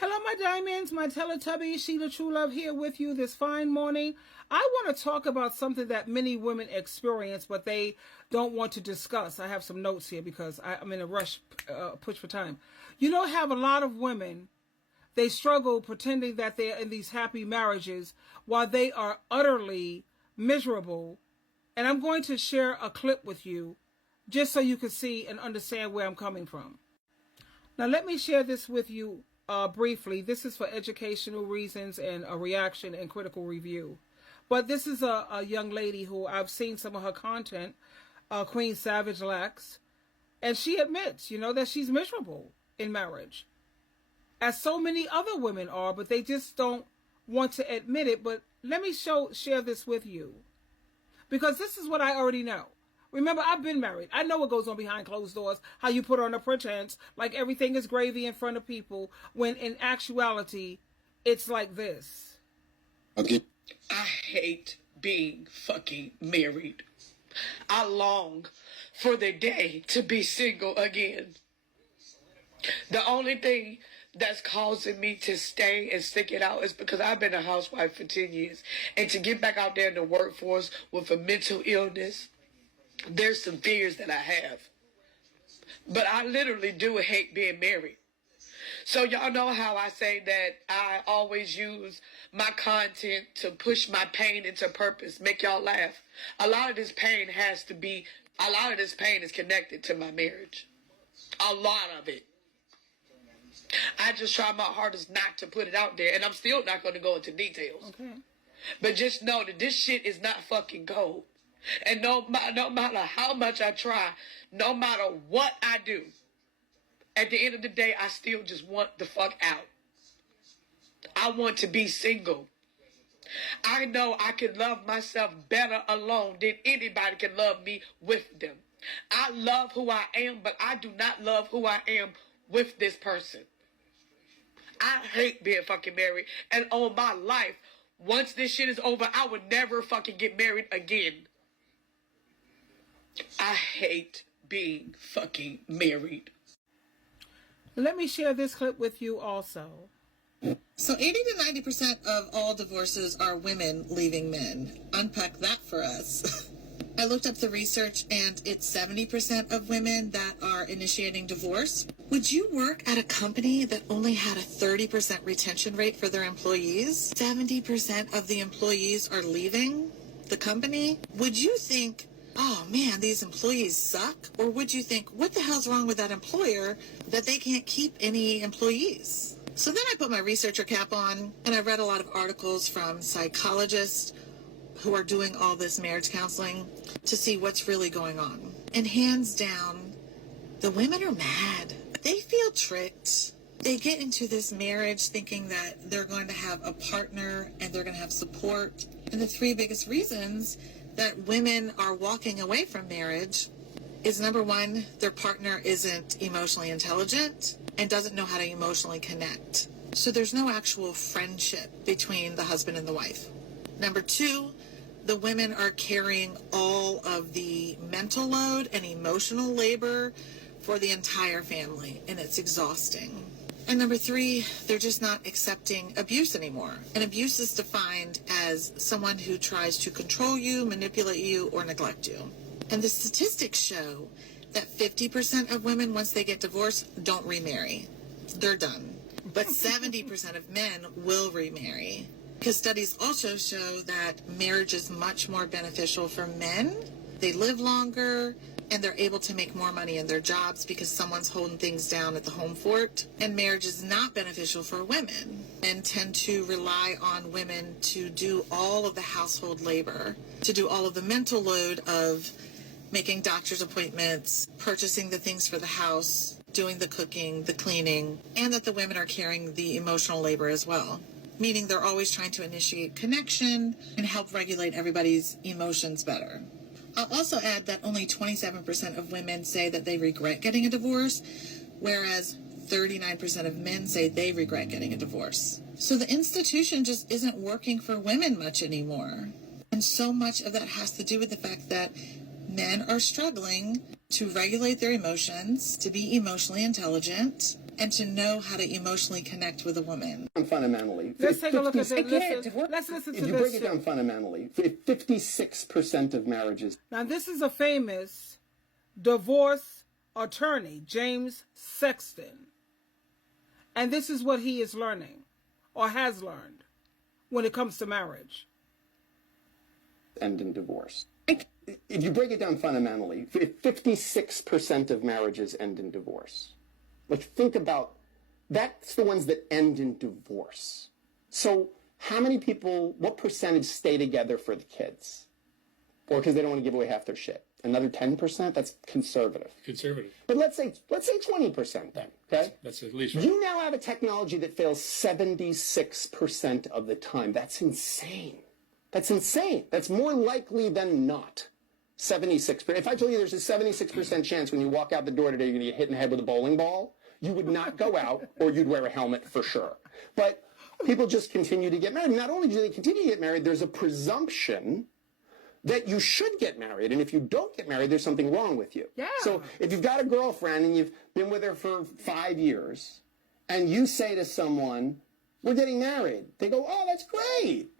Hello, my diamonds, my Teletubbies. SheilaTruelove here with you this fine morning. I want to talk about something that many women experience, but they don't want to discuss. I have some notes here because I'm in a rush, push for time. You know, have a lot of women, they struggle pretending that they're in these happy marriages while they are utterly miserable. And I'm going to share a clip with you just so you can see and understand where I'm coming from. Now, let me share this with you briefly. This is for educational reasons and a reaction and critical review. But this is a young lady who I've seen some of her content, Queen Savage Lax, and she admits, that she's miserable in marriage, as so many other women are, but they just don't want to admit it. But let me share this with you, because this is what I already know. Remember, I've been married. I know what goes on behind closed doors, how you put on a pretense like everything is gravy in front of people, when in actuality, it's like this. Okay. I hate being fucking married. I long for the day to be single again. The only thing that's causing me to stay and stick it out is because I've been a housewife for 10 years. And to get back out there in the workforce with a mental illness, there's some fears that I have. But I literally do hate being married. So y'all know how I say that I always use my content to push my pain into purpose, make y'all laugh. A lot of this pain is connected to my marriage. A lot of it. I just try my hardest not to put it out there, and I'm still not going to go into details. Okay. But just know that this shit is not fucking gold. And no matter how much I try, no matter what I do, at the end of the day, I still just want the fuck out. I want to be single. I know I can love myself better alone than anybody can love me with them. I love who I am, but I do not love who I am with this person. I hate being fucking married. And on my life, once this shit is over, I would never fucking get married again. I hate being fucking married. Let me share this clip with you also. So 80 to 90% of all divorces are women leaving men. Unpack that for us. I looked up the research, and it's 70% of women that are initiating divorce. Would you work at a company that only had a 30% retention rate for their employees? 70% of the employees are leaving the company. Would you think, oh man, these employees suck? Or would you think, what the hell's wrong with that employer that they can't keep any employees? So then I put my researcher cap on, and I read a lot of articles from psychologists who are doing all this marriage counseling to see what's really going on. And hands down, the women are mad. They feel tricked. They get into this marriage thinking that they're going to have a partner and they're going to have support. And the three biggest reasons that women are walking away from marriage is, number one, their partner isn't emotionally intelligent and doesn't know how to emotionally connect. So there's no actual friendship between the husband and the wife. Number two, the women are carrying all of the mental load and emotional labor for the entire family, and it's exhausting. And number three, they're just not accepting abuse anymore. And abuse is defined as someone who tries to control you, manipulate you, or neglect you. And the statistics show that 50% of women, once they get divorced, don't remarry. They're done. But 70% of men will remarry. Because studies also show that marriage is much more beneficial for men. They live longer, and they're able to make more money in their jobs because someone's holding things down at the home fort. And marriage is not beneficial for women, and tend to rely on women to do all of the household labor, to do all of the mental load of making doctor's appointments, purchasing the things for the house, doing the cooking, the cleaning, and that the women are carrying the emotional labor as well. Meaning they're always trying to initiate connection and help regulate everybody's emotions better. I'll also add that only 27% of women say that they regret getting a divorce, whereas 39% of men say they regret getting a divorce. So the institution just isn't working for women much anymore. And so much of that has to do with the fact that men are struggling to regulate their emotions, to be emotionally intelligent, and to know how to emotionally connect with a woman. Fundamentally. Let's take a look at this. Let's listen to If this. you break it down fundamentally, 56% of marriages. Now, this is a famous divorce attorney, James Sexton. And this is what he is learning, or has learned, when it comes to marriage. End in divorce. If you break it down fundamentally, 56% of marriages end in divorce. Like, think about, that's the ones that end in divorce. So how many people, what percentage stay together for the kids? Or because they don't want to give away half their shit? Another 10%? That's conservative. Conservative. But let's say 20% then, okay? That's at least right. You now have a technology that fails 76% of the time. That's insane. That's insane. That's more likely than not. 76%. If I told you there's a 76% chance when you walk out the door today you're going to get hit in the head with a bowling ball, you would not go out, or you'd wear a helmet for sure. But people just continue to get married. Not only do they continue to get married, there's a presumption that you should get married. And if you don't get married, there's something wrong with you. Yeah. So if you've got a girlfriend and you've been with her for 5 years, and you say to someone, we're getting married, they go, oh, that's great.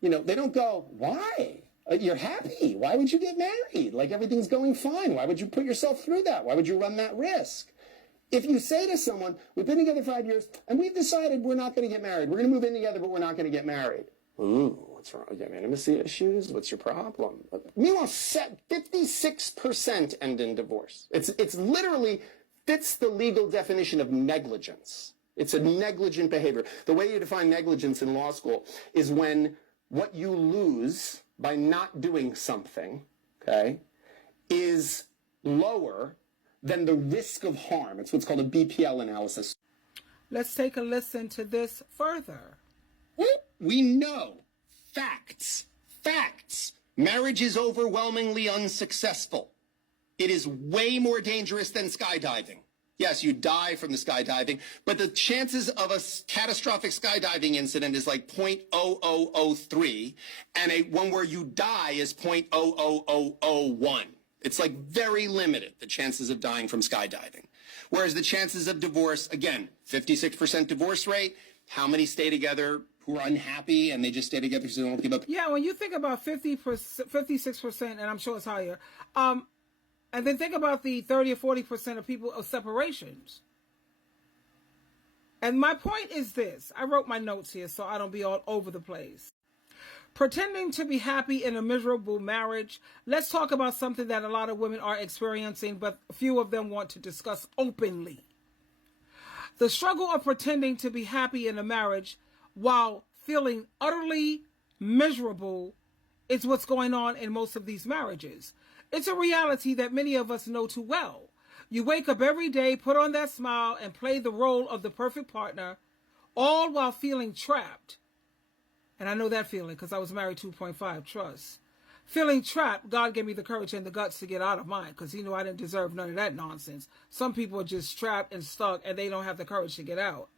You know, they don't go, why? You're happy. Why would you get married? Like, everything's going fine. Why would you put yourself through that? Why would you run that risk? If you say to someone, we've been together 5 years, and we've decided we're not going to get married. We're going to move in together, but we're not going to get married. Ooh, what's wrong? You have intimacy issues? What's your problem? Meanwhile, 56% end in divorce. It's literally fits the legal definition of negligence. It's a negligent behavior. The way you define negligence in law school is when what you lose by not doing something, okay, is lower than the risk of harm. It's what's called a BPL analysis. Let's take a listen to this further. We know, facts, marriage is overwhelmingly unsuccessful. It is way more dangerous than skydiving. Yes, you die from the skydiving, but the chances of a catastrophic skydiving incident is like 0.0003, and one where you die is 0.00001. It's like very limited, the chances of dying from skydiving. Whereas the chances of divorce, again, 56% divorce rate. How many stay together who are unhappy and they just stay together because they don't give up? Yeah, when you think about 56%, and I'm sure it's higher, and then think about the 30 or 40% of people of separations. And my point is this. I wrote my notes here so I don't be all over the place. Pretending to be happy in a miserable marriage. Let's talk about something that a lot of women are experiencing, but few of them want to discuss openly. The struggle of pretending to be happy in a marriage while feeling utterly miserable is what's going on in most of these marriages. It's a reality that many of us know too well. You wake up every day, put on that smile, and play the role of the perfect partner, all while feeling trapped. And I know that feeling because I was married 2.5, trust. Feeling trapped, God gave me the courage and the guts to get out of mine because he knew I didn't deserve none of that nonsense. Some people are just trapped and stuck and they don't have the courage to get out.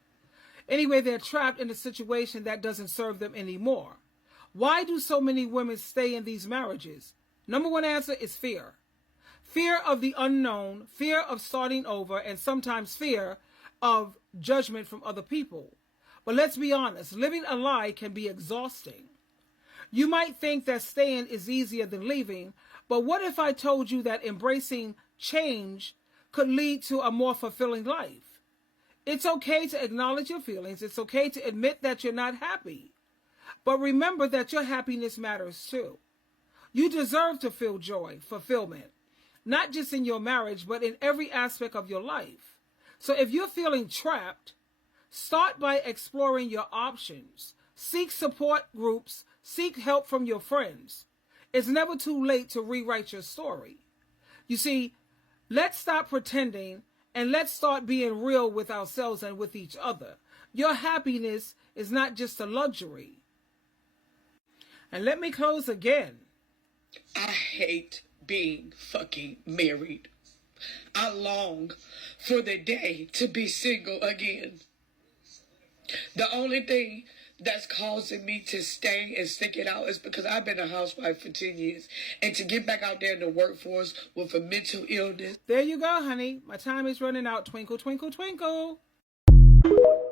Anyway, they're trapped in a situation that doesn't serve them anymore. Why do so many women stay in these marriages? Number one answer is fear. Fear of the unknown, fear of starting over, and sometimes fear of judgment from other people. But let's be honest, living a lie can be exhausting. You might think that staying is easier than leaving, but what if I told you that embracing change could lead to a more fulfilling life? It's okay to acknowledge your feelings. It's okay to admit that you're not happy. But remember that your happiness matters too. You deserve to feel joy, fulfillment, not just in your marriage, but in every aspect of your life. So if you're feeling trapped, start by exploring your options. Seek support groups. Seek help from your friends. It's never too late to rewrite your story. You see, let's stop pretending and let's start being real with ourselves and with each other. Your happiness is not just a luxury. And let me close again. I hate being fucking married. I long for the day to be single again. The only thing that's causing me to stay and stick it out is because I've been a housewife for 10 years. And to get back out there in the workforce with a mental illness. There you go, honey. My time is running out. Twinkle, twinkle, twinkle. you.